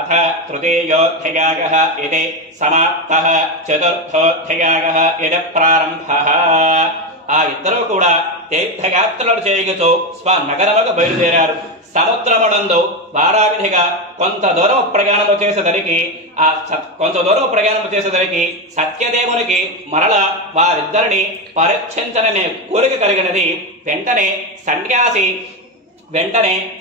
అథ తృతీయోధ్యాయః ఇది సమాప్తః చతుర్థోధ్యాయః ఇది ప్రారంభః. ఆ ఇద్దరు కూడా తీర్థయాత్రలు చేయుచు స్వనగరములకు బయలుదేరారు. సముద్రమునందు వారావిధిగా కొంత దూరం ప్రయాణము చేసేసరికి సత్యదేవునికి మరల వారిద్దరిని పరీక్షించననే కోరిక కలిగినది. వెంటనే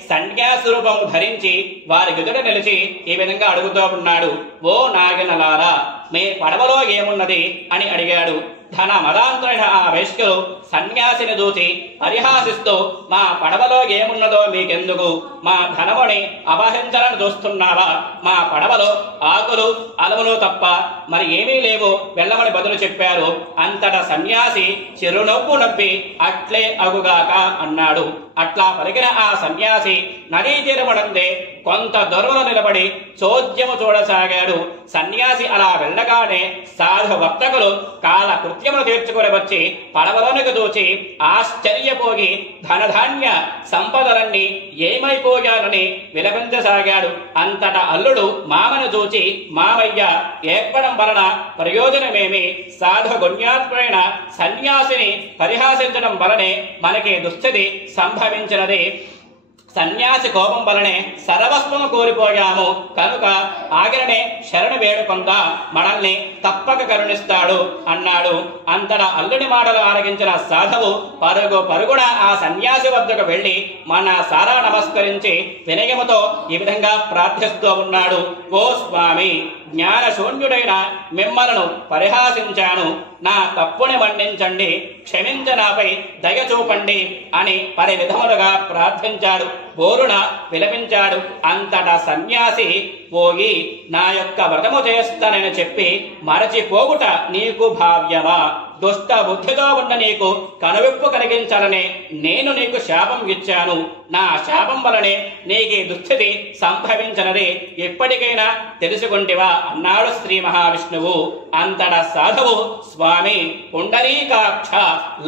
సన్యాసి రూపము ధరించి వారి ఎదుట నిలిచి ఈ విధంగా అడుగుతూ ఉన్నాడు. ఓ నాగినలారా, మీ పడవలో ఏమున్నది అని అడిగాడు. ధన మదాంతరైన ఆ వైశ్యులు సన్యాసిని చూచి పరిహాసిస్తూ, మా పడవలో ఏమున్నదో మీకెందుకు? మా ధనముని అపహరించాలని చూస్తున్నావా? మా పడవలో ఆకులు అలములు తప్ప మరి ఏమీ లేవు, వెళ్ళమని బదులు చెప్పారు. అంతటా సన్యాసి చిరునవ్వు నవ్వి అట్లే అగుగాక అన్నాడు. అట్లా పలికిన ఆ సన్యాసి నదీ తీరమునందే కొంత దూరంలో నిలబడి చోద్యము చూడసాగాడు. సన్యాసి అలా వెళ్ళగానే సాధు వర్తకులు కాల కృత్యములు తీర్చుకొని వచ్చి పడవలోనికి దూచి ఆశ్చర్యపోయి ధనధాన్య సంపదలన్నీ ఏమైపోయానని విలపించసాగాడు. అంతటా అల్లుడు మామను చూచి, మామయ్య ఏర్పడం వలన ప్రయోజనమేమి? సాధు గుణ్యాత్మైన సన్యాసిని పరిహాసించడం వలనే మనకి దుస్థితి సంభవించినది. సన్యాసి కోపం వలనే సర్వస్వము కోల్పోయాము కనుక ఆగిరనే శరణు వేడుకొందా, మనల్ని తప్పక కరుణిస్తాడు అన్నాడు. అంతటా అల్లుడి మాటలు ఆరగించిన సాధువు పరుగున ఆ సన్యాసి వద్దకు వెళ్లి మన సారా నమస్కరించి వినయముతో ఈ విధంగా ప్రార్థిస్తూ ఉన్నాడు. ఓ స్వామి, జ్ఞానశూన్యుడైన మిమ్మలను పరిహాసించాను, నా తప్పుని మన్నించండి, క్షమించ నాపై దయ చూపండి అని పరి విధములుగా ప్రార్థించాడు. బోరున విలపించాడు. అంతటా సన్యాసి పోయి, నా యొక్క వ్రతము చేస్తానని చెప్పి మరచిపోవుట నీకు భావ్యమా? దుష్ట బుద్ధితో ఉన్న నీకు కనువిప్పు కలిగించాలనే నేను నీకు శాపం ఇచ్చాను. నా శాపం వలనే నీకు దుస్థితి సంభవించినది, ఎప్పటికైనా తెలుసుకుంటివా అన్నాడు శ్రీ మహావిష్ణువు. అంతటా సాధువు, స్వామి పుండరీకాక్ష,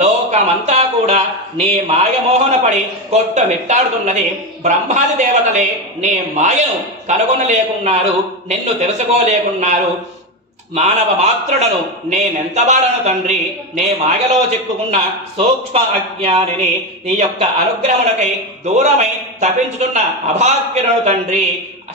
లోకమంతా కూడా నీ మాయమోహన పడి కొట్టుమిట్టాడుతున్నది. బ్రహ్మాది దేవతలే నీ మాయను కనుగొనలేకున్నారు, నిన్ను తెలుసుకోలేకున్నారు. మానవ మాత్రుడను నేనెంతవాడను తండ్రి, నే మాయలో చిక్కుకున్న సూక్ష్మ అజ్ఞానిని, నీ యొక్క అనుగ్రహమునకై దూరమై తపించుతున్న అభాగ్యులను తండ్రి.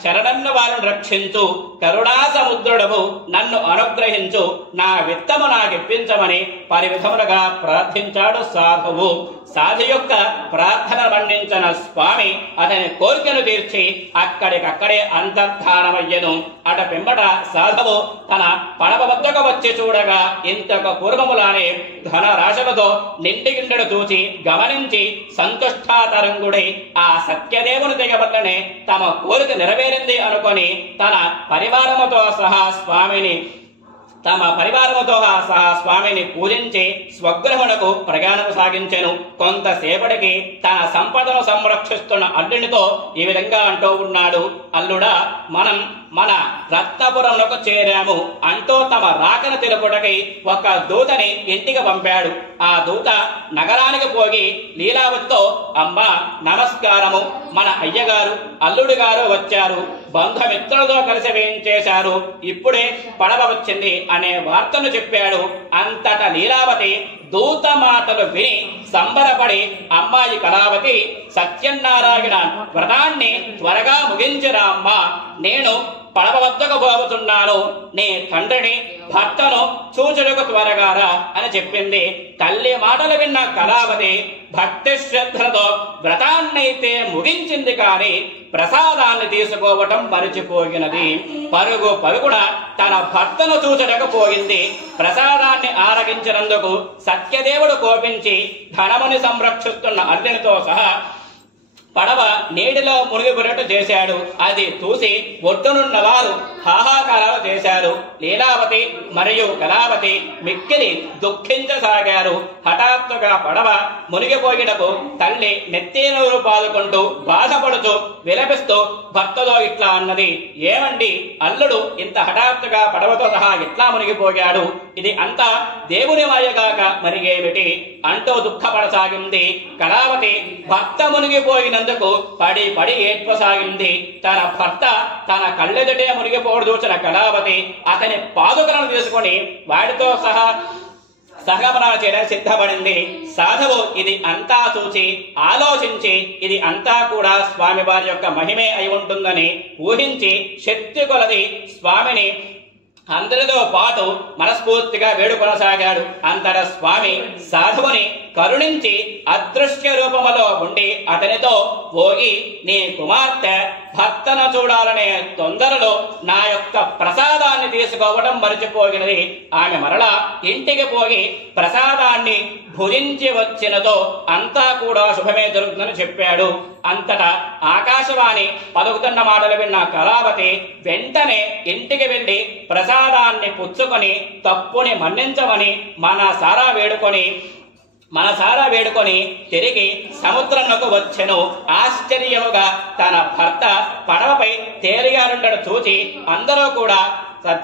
శరణన్న వారిని రక్షించు, కరుణా సముద్రుడవు, నన్ను అనుగ్రహించు, నా విత్తము నాకిప్పించమని పరివిధములుగా ప్రార్థించాడు సాధువు. సాధు యొక్క ప్రార్థన మన్నించిన స్వామి అతని కోరికను తీర్చి అక్కడికక్కడే అంతర్ధానమయ్యను. అట పిమ్మట సాధువు తన పడవ వద్దకు వచ్చి చూడగా ఇంతకు పూర్వములానే ధనరాశులతో నిండిగిండడు చూచి గమనించి సంతుష్టాతరంగుడై ఆ సత్యదేవుని దిగబట్లనే తమ కోరిక నెరవేరింది అనుకొని తమ పరివారముతో సహా స్వామిని పూజించి స్వగృహమునకు ప్రయాణం సాగించెను. కొంతసేపటికి తన సంపదను సంరక్షిస్తున్న అల్లునితో ఈ విధంగా అంటూ ఉన్నాడు. అల్లుడా, మనం మన రత్నపురమునకు చేరాము అంటూ తమ రాకను తెలుపుటకై ఒక దూతని ఇంటికి పంపాడు. ఆ దూత నగరానికి పోగి లీలావతితో, అమ్మా నమస్కారము, మన అయ్యగారు అల్లుడు గారు వచ్చారు, బంధుమిత్రులతో కలిసి వేయించేశారు, ఇప్పుడే పడవ వచ్చింది అనే వార్తను చెప్పాడు. అంతట లీలావతి దూత మాటలు విని సంబరపడి, అమ్మాయి కళావతి, సత్యనారాయణ వ్రతాన్ని త్వరగా ముగించిరా అమ్మా, నేను పడవ వద్దకు పోతున్నాను, నీ తండ్రిని భర్తను చూచుటకు త్వరగారా అని చెప్పింది. తల్లి మాటలు విన్న కళావతి భక్తి శ్రద్ధలతో వ్రతాన్నైతే ముగించింది, కానీ ప్రసాదాన్ని తీసుకోవటం మరిచిపోయినది. పరుగున తన భర్తను చూచడకపోయింది. ప్రసాదాన్ని ఆరగించినందుకు సత్యదేవుడు కోపించి ధనముని సంరక్షిస్తున్న అల్లునితో సహా పడవ నీటిలో మునిగిపోయినట్టు చేశాడు. అది చూసి ఒడ్డునున్న వారు హాహాకారాలు చేశారు. లీలావతి మరియు కళావతి మిక్కిలి దుఃఖించసాగారు. హఠాత్తుగా పడవ మునిగిపోయినకు తల్లి నెత్తీనూరు బాదుకుంటూ బాధపడుతూ విలపిస్తూ భర్తతో ఇట్లా అన్నది, ఏమండి అల్లుడు ఇంత హఠాత్తుగా పడవతో సహా ఇట్లా మునిగిపోయాడు, ఇది అంతా దేవుని మాయగాక మరి ఏమిటి అంటూ దుఃఖపడసాగింది. కళావతి భర్త మునిగిపోయినందుకు పడి పడి ఏడ్పసాగింది. తన భర్త తన కళ్ళెదుటే మునిగిపోడు చూసిన కళావతి అతని పాదుకలను తీసుకొని వాడితో సహా సహగమనాలు చేయడానికి సిద్ధపడింది. సాధువు ఇది అంతా చూచి ఆలోచించి ఇది అంతా కూడా స్వామి వారి యొక్క మహిమే అయి ఉంటుందని ఊహించి శక్తి కొలది స్వామిని అందరితో పాటు మనస్ఫూర్తిగా వేడుకొనసాగాడు. అంతట స్వామి సాధువుని కరుణించి అదృశ్య రూపములో ఉండి అతనితో, పోగి నీ కుమార్తె భర్తను చూడాలనే తొందరలో నా యొక్క ప్రసాదాన్ని తీసుకోవడం మరిచిపోయినది. ఆమె మరలా ఇంటికి పోయి ప్రసాదాన్ని భుజించి వచ్చినతో అంతా కూడా శుభమే జరుగుతుందని చెప్పాడు. అంతటా ఆకాశవాణి పలుకుతున్న మాటలు విన్న కళావతి వెంటనే ఇంటికి వెళ్లి ప్రసాదాన్ని పుచ్చుకొని తప్పుని మన్నించమని మనసారా వేడుకొని తిరిగి సముద్రంలోకి వచ్చెను. ఆశ్చర్యముగా తన భర్త పడవపై తేలియారుండడు చూచి అందరూ కూడా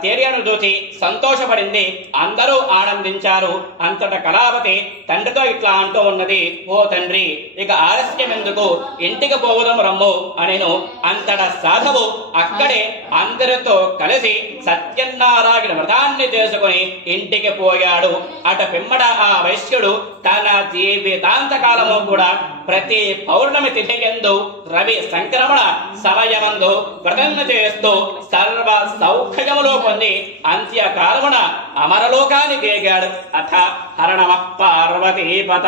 తేలియాను చూచి సంతోషపడింది. అందరూ ఆనందించారు. అంతట కళావతి తండ్రితో ఇట్లా అంటూ ఉన్నది, ఓ తండ్రి, ఇక ఆలస్యం ఎందుకు, ఇంటికి పోవుదాం రమ్ము అనెను. అంతట సాధువు అక్కడే అందరితో కలిసి సత్యనారాయణ వ్రతాన్ని చేసుకుని ఇంటికి పోయాడు. అటు పిమ్మట ఆ వైశ్యుడు తన జీవితాంత కాలము కూడా ప్రతి పౌర్ణమి తిథియందు రవి సంక్రమణ సమయమందు వ్రతం చేస్తూ సర్వ సౌఖ్యములు పొంది అంత్యకాలమున అమరలోకానికి ఎగాడు. అథ హర నమః పార్వతీపత.